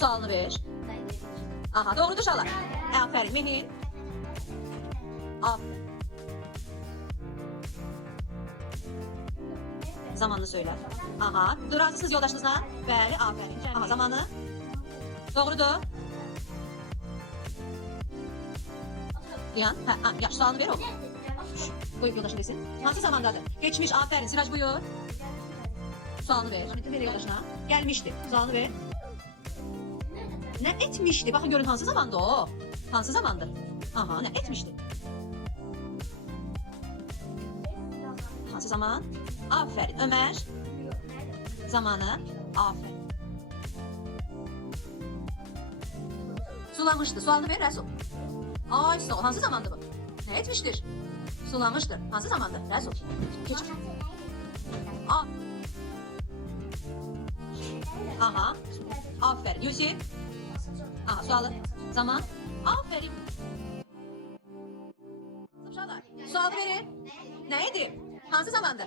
Sualını ver. Aha, doğrudur uşaqlar. Aferin, Mehin. Aferin. Zamanını söyler. Aha, razısınız yoldaşınızla? Bəli, aferin. Aha, zamanı. Doğrudur. Diyan, yaxşı, sualını ver oğlum. Buyur yoldaşın desin. Hansı zamandadır? Geçmiş, aferin. Sirac buyur. Sualını ver. Ver yoldaşına. Gelmişti. Sualını ver. Ne etmişti? Bakın görün hansı zamanda o. Hansı zamandır? Aha, ne etmişti? Hansı zaman? Aferin. Ömer. Zamanı. Aferin. Sulamıştı. Sualını ver Resul. Ay sol. Hansı zamandı bu? Ne etmiştir? Sulamıştır. Hansı zamandı? Resul. Geç. A. Aha. Aferin. Yusuf. Aha, sualı. Zaman. Aferin. Sualı verin. Neydi? Hansı zamandı?